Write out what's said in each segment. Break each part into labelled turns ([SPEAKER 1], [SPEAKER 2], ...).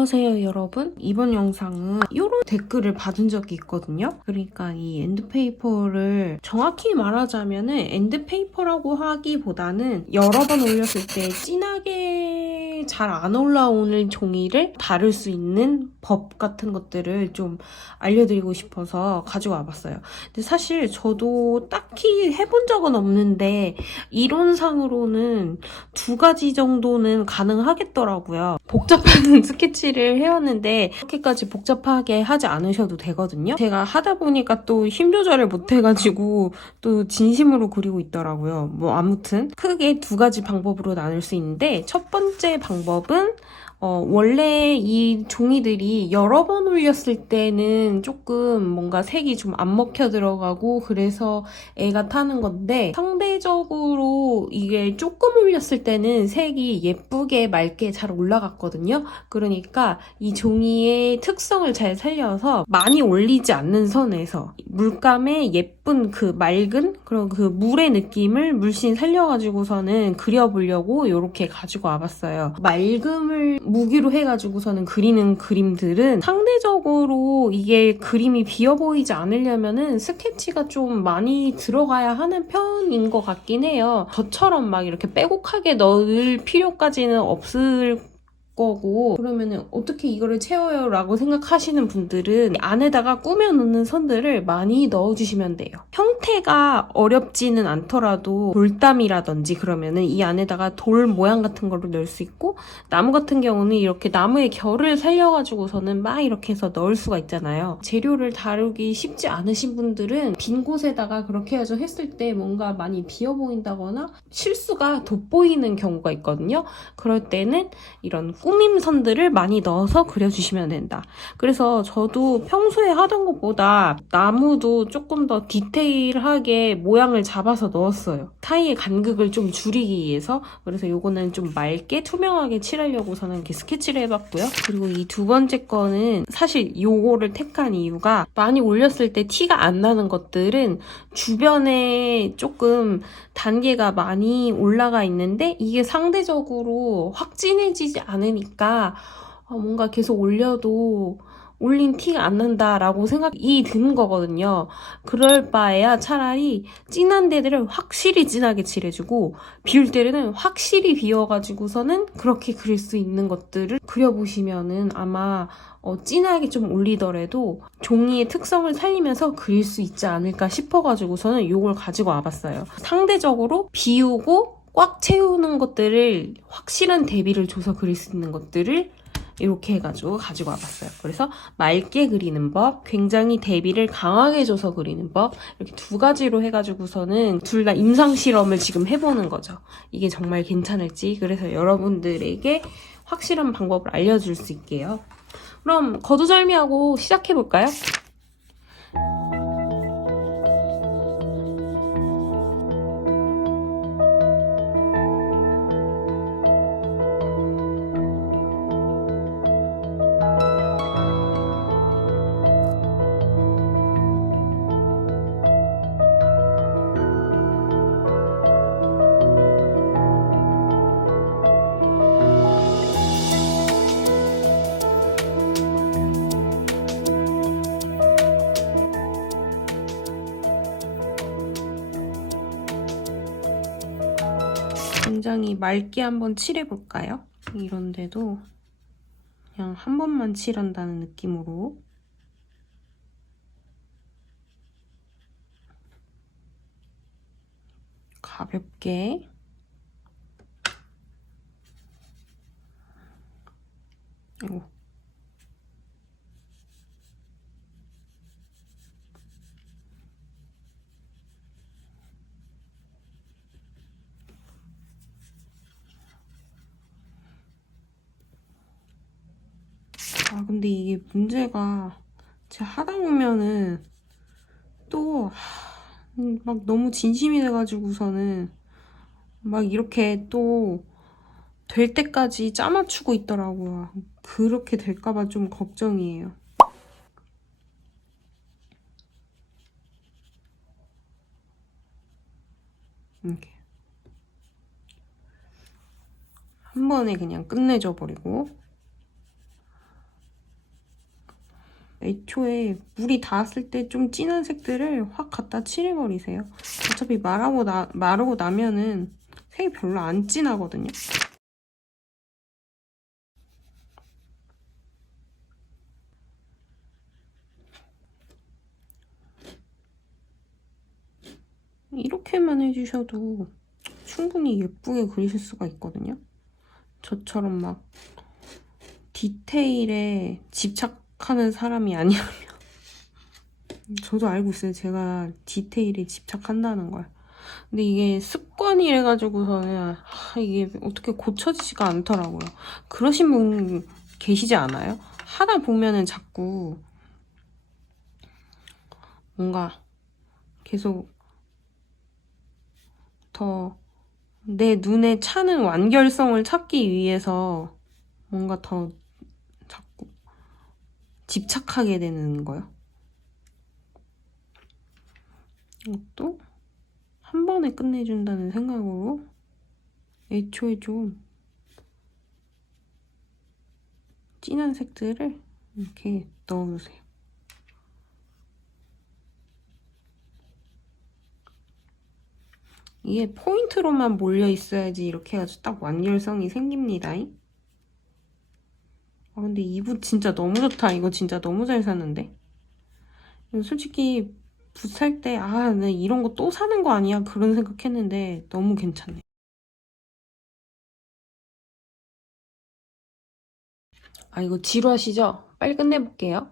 [SPEAKER 1] 안녕하세요 여러분. 이번 영상은 이런 댓글을 받은 적이 있거든요. 그러니까 이 엔드페이퍼를 정확히 말하자면 은 엔드페이퍼라고 하기보다는 여러 번 올렸을 때 진하게 잘 안 올라오는 종이를 다룰 수 있는 법 같은 것들을 좀 알려드리고 싶어서 가지고 와봤어요 근데 사실 저도 딱히 해본 적은 없는데 이론상으로는 두 가지 정도는 가능하겠더라고요 복잡한 스케치를 해왔는데 그렇게까지 복잡하게 하지 않으셔도 되거든요. 제가 하다 보니까 또 힘 조절을 못 해가지고 또 진심으로 그리고 있더라고요. 뭐 아무튼 크게 두 가지 방법으로 나눌 수 있는데 첫 번째 방 법은 어, 원래 이 종이들이 여러 번 올렸을 때는 조금 뭔가 색이 좀 안 먹혀 들어가고 그래서 애가 타는 건데 상대적으로 이게 조금 올렸을 때는 색이 예쁘게 맑게 잘 올라갔거든요. 그러니까 이 종이의 특성을 잘 살려서 많이 올리지 않는 선에서 물감의 예쁜 그 맑은 그런 그 물의 느낌을 물씬 살려가지고서는 그려보려고 이렇게 가지고 와봤어요. 맑음을 무기로 해가지고서는 그리는 그림들은 상대적으로 이게 그림이 비어 보이지 않으려면은 스케치가 좀 많이 들어가야 하는 편인 것 같긴 해요. 저처럼 막 이렇게 빼곡하게 넣을 필요까지는 없을 거고 그러면은 어떻게 이거를 채워요? 라고 생각하시는 분들은 안에다가 꾸며 놓는 선들을 많이 넣어주시면 돼요. 형태가 어렵지는 않더라도 돌담이라든지 그러면은 이 안에다가 돌 모양 같은 거를 넣을 수 있고 나무 같은 경우는 이렇게 나무의 결을 살려가지고서는 막 이렇게 해서 넣을 수가 있잖아요. 재료를 다루기 쉽지 않으신 분들은 빈 곳에다가 그렇게 해서 했을 때 뭔가 많이 비어 보인다거나 실수가 돋보이는 경우가 있거든요. 그럴 때는 이런 꾸 밈선들을 많이 넣어서 그려주시면 된다. 그래서 저도 평소에 하던 것보다 나무도 조금 더 디테일하게 모양을 잡아서 넣었어요. 사이의 간극을 좀 줄이기 위해서 그래서 요거는 좀 맑게 투명하게 칠하려고서는 이렇게 스케치를 해봤고요. 그리고 이 두 번째 거는 사실 요거를 택한 이유가 많이 올렸을 때 티가 안 나는 것들은 주변에 조금 단계가 많이 올라가 있는데 이게 상대적으로 확 진해지지 않 으니까 어, 뭔가 계속 올려도 올린 티가 안 난다라고 생각이 드는 거거든요. 그럴 바에야 차라리 진한 데들을 확실히 진하게 칠해주고 비울 때는 확실히 비워가지고서는 그렇게 그릴 수 있는 것들을 그려보시면은 아마 어, 진하게 좀 올리더라도 종이의 특성을 살리면서 그릴 수 있지 않을까 싶어가지고서는 이걸 가지고 와봤어요. 상대적으로 비우고 꽉 채우는 것들을 확실한 대비를 줘서 그릴 수 있는 것들을 이렇게 해가지고 가지고 와봤어요. 그래서 맑게 그리는 법, 굉장히 대비를 강하게 줘서 그리는 법 이렇게 두 가지로 해가지고서는 둘 다 임상 실험을 지금 해보는 거죠. 이게 정말 괜찮을지 그래서 여러분들에게 확실한 방법을 알려줄 수 있게요. 그럼 거두절미하고 시작해볼까요? 굉장히 맑게 한번 칠해볼까요? 이런데도 그냥 한 번만 칠한다는 느낌으로. 가볍게. 아이고 아 근데 이게 문제가 제가 하다 보면은 또 막 너무 진심이 돼가지고서는 막 이렇게 또 될 때까지 짜맞추고 있더라고요. 그렇게 될까봐 좀 걱정이에요. 이렇게 한 번에 그냥 끝내줘 버리고 애초에 물이 닿았을 때 좀 진한 색들을 확 갖다 칠해버리세요. 어차피 말하고 나, 마르고 나면은 색이 별로 안 진하거든요. 이렇게만 해주셔도 충분히 예쁘게 그리실 수가 있거든요. 저처럼 막 디테일에 집착 하는 사람이 아니라면 저도 알고 있어요. 제가 디테일에 집착한다는 걸. 근데 이게 습관이래 가지고서는 아, 이게 어떻게 고쳐지지가 않더라고요. 그러신 분 계시지 않아요? 하다 보면은 자꾸 뭔가 계속 더 내 눈에 차는 완결성을 찾기 위해서 뭔가 더 집착하게 되는 거요. 이것도 한 번에 끝내준다는 생각으로 애초에 좀 진한 색들을 이렇게 넣어주세요. 이게 포인트로만 몰려 있어야지 이렇게 해가지고 딱 완결성이 생깁니다. 아 근데 이붓 진짜 너무 좋다. 이거 진짜 너무 잘 샀는데. 솔직히 붓 살 때 아, 나 이런 거 또 사는 거 아니야? 그런 생각했는데 너무 괜찮네. 아 이거 지루하시죠? 빨리 끝내볼게요.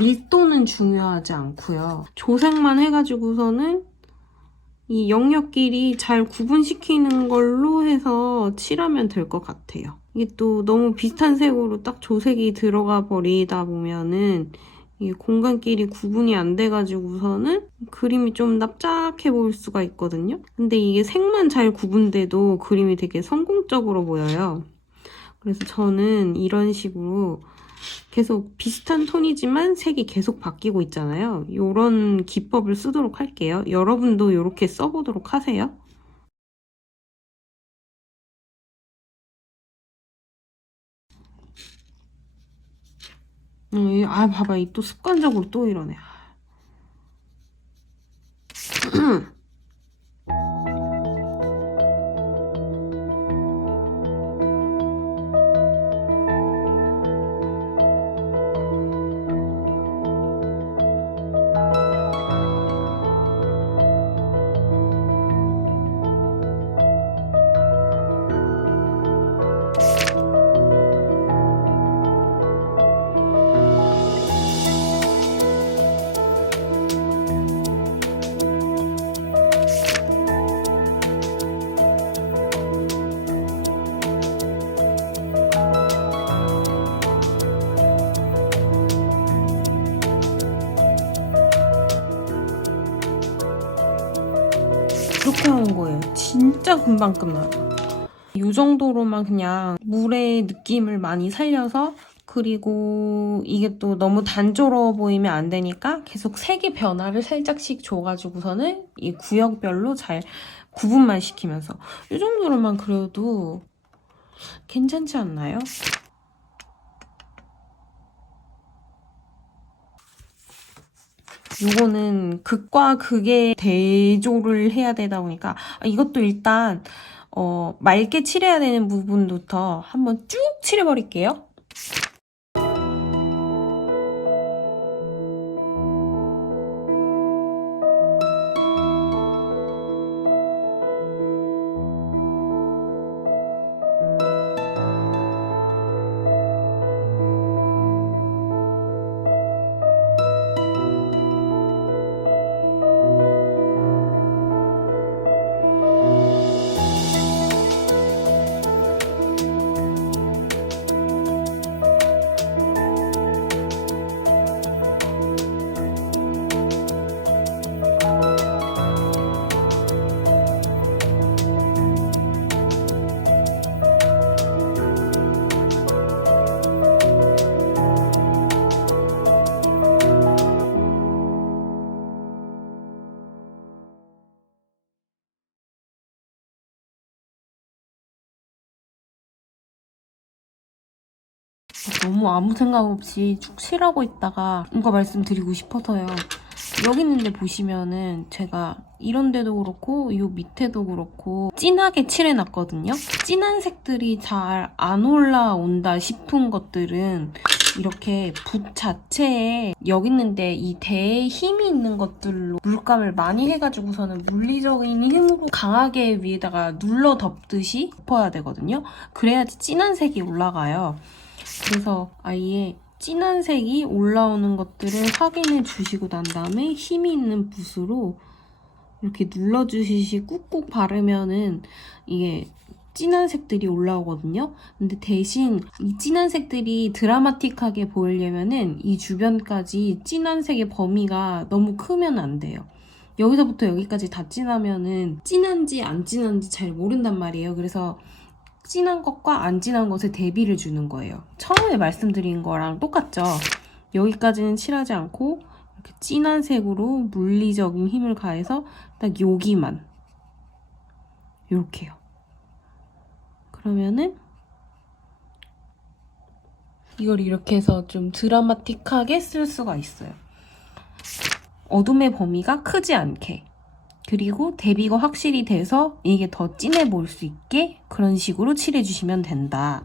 [SPEAKER 1] 밀도는 중요하지 않고요. 조색만 해가지고서는 이 영역끼리 잘 구분시키는 걸로 해서 칠하면 될 것 같아요. 이게 또 너무 비슷한 색으로 딱 조색이 들어가 버리다 보면은 이 공간끼리 구분이 안 돼가지고서는 그림이 좀 납작해 보일 수가 있거든요. 근데 이게 색만 잘 구분돼도 그림이 되게 성공적으로 보여요. 그래서 저는 이런 식으로 계속 비슷한 톤이지만 색이 계속 바뀌고 있잖아요. 이런 기법을 쓰도록 할게요. 여러분도 이렇게 써보도록 하세요. 음, 아, 봐봐. 이 또 습관적으로 또 이러네. 금방 끝나요. 이 정도로만 그냥 물의 느낌을 많이 살려서 그리고 이게 또 너무 단조로워 보이면 안 되니까 계속 색의 변화를 살짝씩 줘가지고서는 이 구역별로 잘 구분만 시키면서 이 정도로만 그려도 괜찮지 않나요? 요거는 극과 극의 대조를 해야 되다 보니까 아, 이것도 일단 어, 맑게 칠해야 되는 부분부터 한번 쭉 칠해버릴게요. 너무 아무 생각 없이 쭉 칠하고 있다가 이거 말씀드리고 싶어서요. 여기 있는데 보시면은 제가 이런 데도 그렇고 이 밑에도 그렇고 진하게 칠해놨거든요. 진한 색들이 잘 안 올라온다 싶은 것들은 이렇게 붓 자체에 여기 있는데 이 대에 힘이 있는 것들로 물감을 많이 해가지고서는 물리적인 힘으로 강하게 위에다가 눌러 덮듯이 덮어야 되거든요. 그래야지 진한 색이 올라가요. 그래서 아예 진한 색이 올라오는 것들을 확인해 주시고 난 다음에 힘이 있는 붓으로 이렇게 눌러주시시 꾹꾹 바르면은 이게 진한 색들이 올라오거든요. 근데 대신 이 진한 색들이 드라마틱하게 보이려면은 이 주변까지 진한 색의 범위가 너무 크면 안 돼요. 여기서부터 여기까지 다 진하면은 진한지 안 진한지 잘 모른단 말이에요. 그래서 진한 것과 안 진한 것에 대비를 주는 거예요. 처음에 말씀드린 거랑 똑같죠. 여기까지는 칠하지 않고 이렇게 진한 색으로 물리적인 힘을 가해서 딱 여기만 이렇게요. 그러면은 이걸 이렇게 해서 좀 드라마틱하게 쓸 수가 있어요. 어둠의 범위가 크지 않게. 그리고 대비가 확실히 돼서 이게 더 진해 보일 수 있게 그런 식으로 칠해주시면 된다.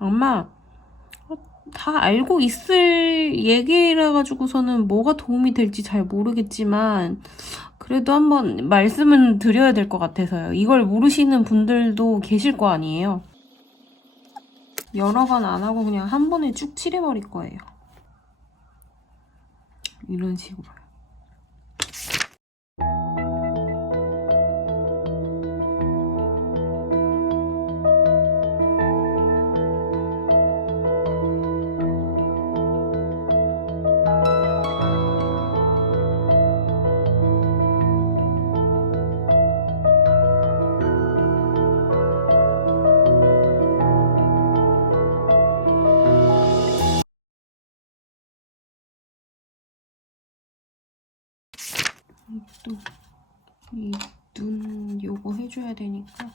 [SPEAKER 1] 아마 다 알고 있을 얘기라 가지고서는 뭐가 도움이 될지 잘 모르겠지만 그래도 한번 말씀은 드려야 될 것 같아서요. 이걸 모르시는 분들도 계실 거 아니에요. 여러 번 안 하고 그냥 한 번에 쭉 칠해버릴 거예요. 이런 식으로. 되니까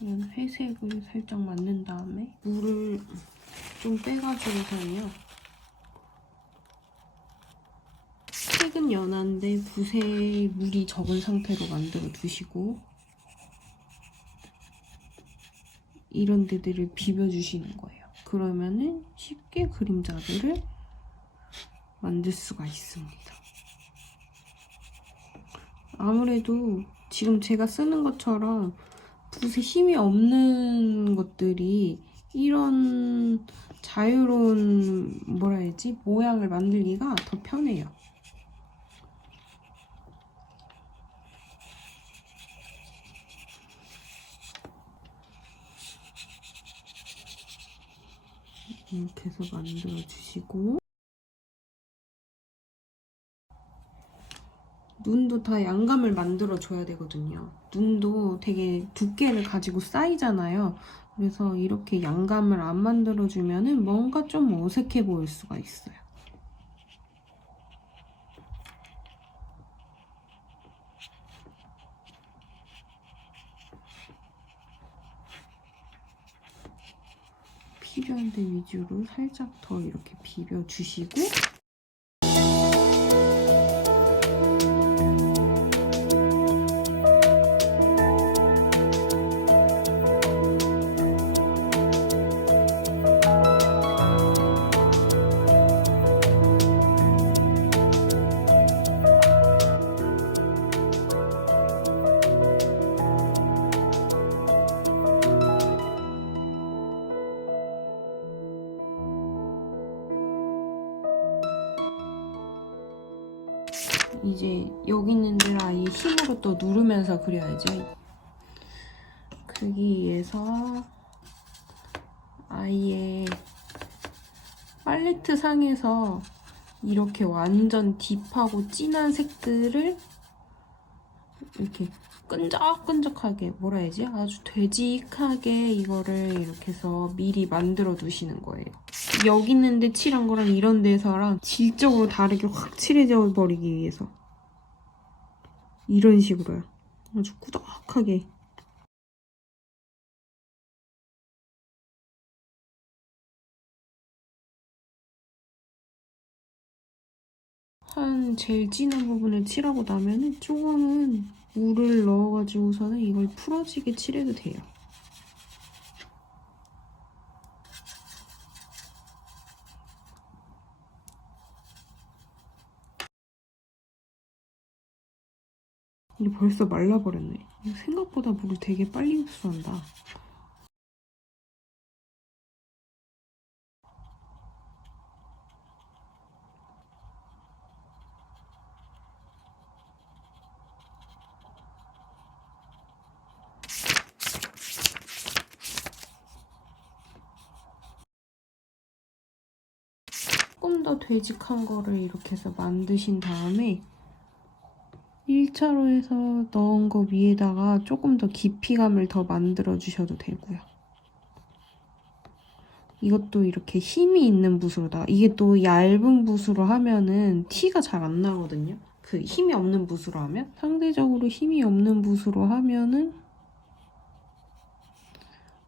[SPEAKER 1] 이런 회색을 살짝 만든 다음에 물을 좀 빼가지고서요. 색은 연한데 붓에 물이 적은 상태로 만들어 두시고 이런 데들을 비벼주시는 거예요. 그러면은 쉽게 그림자들을 만들 수가 있습니다. 아무래도 지금 제가 쓰는 것처럼 붓에 힘이 없는 것들이 이런 자유로운 뭐라 해야지 모양을 만들기가 더 편해요. 이렇게 해서 만들어 주시고 눈도 다 양감을 만들어 줘야 되거든요. 눈도 되게 두께를 가지고 쌓이잖아요. 그래서 이렇게 양감을 안 만들어 주면은 뭔가 좀 어색해 보일 수가 있어요. 필요한 데 위주로 살짝 더 이렇게 비벼 주시고 이제 여기 있는 데를 아예 힘으로 또 누르면서 그려야죠. 그러기 위해서 아예 팔레트 상에서 이렇게 완전 딥하고 진한 색들을 이렇게 끈적끈적하게 뭐라 해야지 아주 되직하게 이거를 이렇게 해서 미리 만들어 두시는 거예요. 여기 있는데 칠한 거랑 이런 데서랑 질적으로 다르게 확 칠해져 버리기 위해서 이런 식으로요. 아주 꾸덕하게. 한 젤 진한 부분을 칠하고 나면은 조금은 물을 넣어가지고서는 이걸 풀어지게 칠해도 돼요. 근데 벌써 말라버렸네. 생각보다 물을 되게 빨리 흡수한다. 조금 더 되직한 거를 이렇게 해서 만드신 다음에 1차로 해서 넣은 거 위에다가 조금 더 깊이감을 더 만들어 주셔도 되고요. 이것도 이렇게 힘이 있는 붓으로다가 이게 또 얇은 붓으로 하면은 티가 잘 안 나거든요. 그 힘이 없는 붓으로 하면 상대적으로 힘이 없는 붓으로 하면은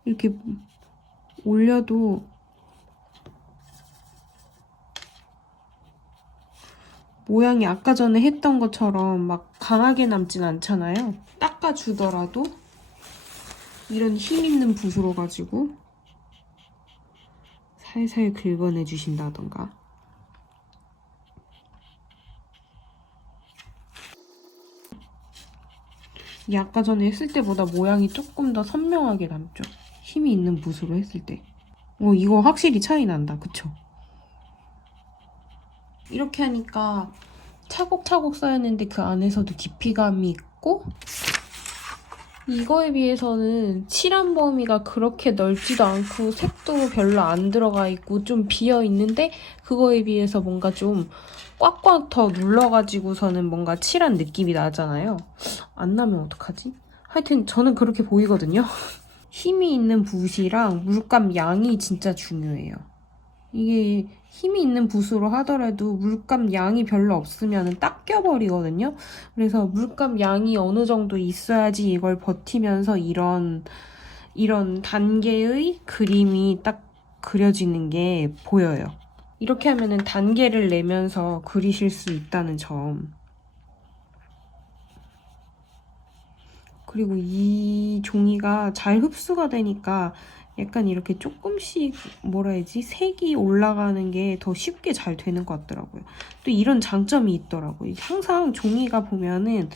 [SPEAKER 1] 이렇게 올려도 모양이 아까 전에 했던 것처럼 막 강하게 남진 않잖아요. 닦아주더라도 이런 힘 있는 붓으로 가지고 살살 긁어내 주신다던가 이 아까 전에 했을 때보다 모양이 조금 더 선명하게 남죠. 힘이 있는 붓으로 했을 때. 어, 이거 확실히 차이 난다. 그쵸? 이렇게 하니까 차곡차곡 쌓였는데 그 안에서도 깊이감이 있고 이거에 비해서는 칠한 범위가 그렇게 넓지도 않고 색도 별로 안 들어가 있고 좀 비어 있는데 그거에 비해서 뭔가 좀 꽉꽉 더 눌러가지고서는 뭔가 칠한 느낌이 나잖아요. 안 나면 어떡하지? 하여튼 저는 그렇게 보이거든요. 힘이 있는 붓이랑 물감 양이 진짜 중요해요. 이게 힘이 있는 붓으로 하더라도 물감 양이 별로 없으면 딱 껴버리거든요. 그래서 물감 양이 어느 정도 있어야지 이걸 버티면서 이런 이런 단계의 그림이 딱 그려지는 게 보여요. 이렇게 하면은 단계를 내면서 그리실 수 있다는 점. 그리고 이 종이가 잘 흡수가 되니까 약간 이렇게 조금씩 뭐라 해야지 색이 올라가는 게 더 쉽게 잘 되는 것 같더라고요. 또 이런 장점이 있더라고요. 항상 종이가 보면은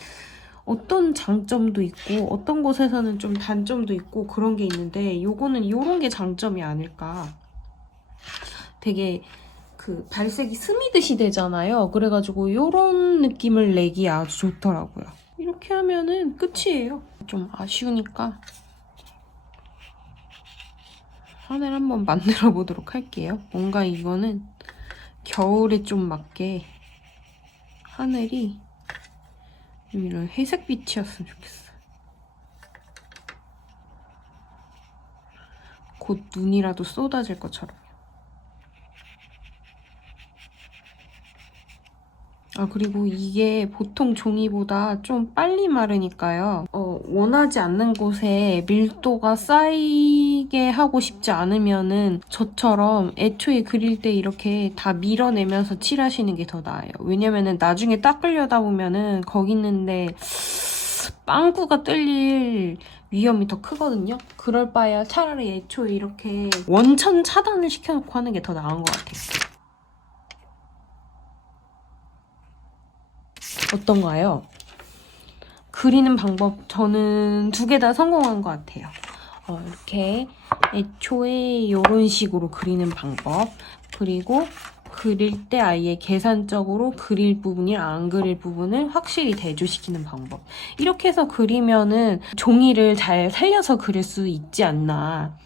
[SPEAKER 1] 어떤 장점도 있고 어떤 곳에서는 좀 단점도 있고 그런 게 있는데 요거는 요런 게 장점이 아닐까. 되게 그 발색이 스미듯이 되잖아요. 그래가지고 요런 느낌을 내기 아주 좋더라고요. 이렇게 하면은 끝이에요. 좀 아쉬우니까 하늘 한번 만들어 보도록 할게요. 뭔가 이거는 겨울에 좀 맞게 하늘이 좀 이런 회색빛이었으면 좋겠어. 곧 눈이라도 쏟아질 것처럼. 아, 그리고 이게 보통 종이보다 좀 빨리 마르니까요. 어, 원하지 않는 곳에 밀도가 쌓이게 하고 싶지 않으면은 저처럼 애초에 그릴 때 이렇게 다 밀어내면서 칠하시는 게 더 나아요. 왜냐면은 나중에 닦으려다 보면은 거기 있는데 빵꾸가 뜰릴 위험이 더 크거든요. 그럴 바에야 차라리 애초에 이렇게 원천 차단을 시켜놓고 하는 게 더 나은 것 같아요. 어떤가요? 그리는 방법 저는 두 개 다 성공한 것 같아요. 어, 이렇게 애초에 이런 식으로 그리는 방법 그리고 그릴 때 아예 계산적으로 그릴 부분이랑 안 그릴 부분을 확실히 대조시키는 방법 이렇게 해서 그리면은 종이를 잘 살려서 그릴 수 있지 않나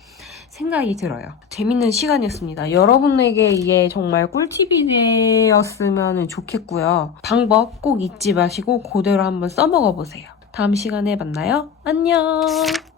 [SPEAKER 1] 생각이 들어요. 재밌는 시간이었습니다. 여러분에게 이게 정말 꿀팁이 되었으면 좋겠고요. 방법 꼭 잊지 마시고 그대로 한번 써먹어 보세요. 다음 시간에 만나요. 안녕!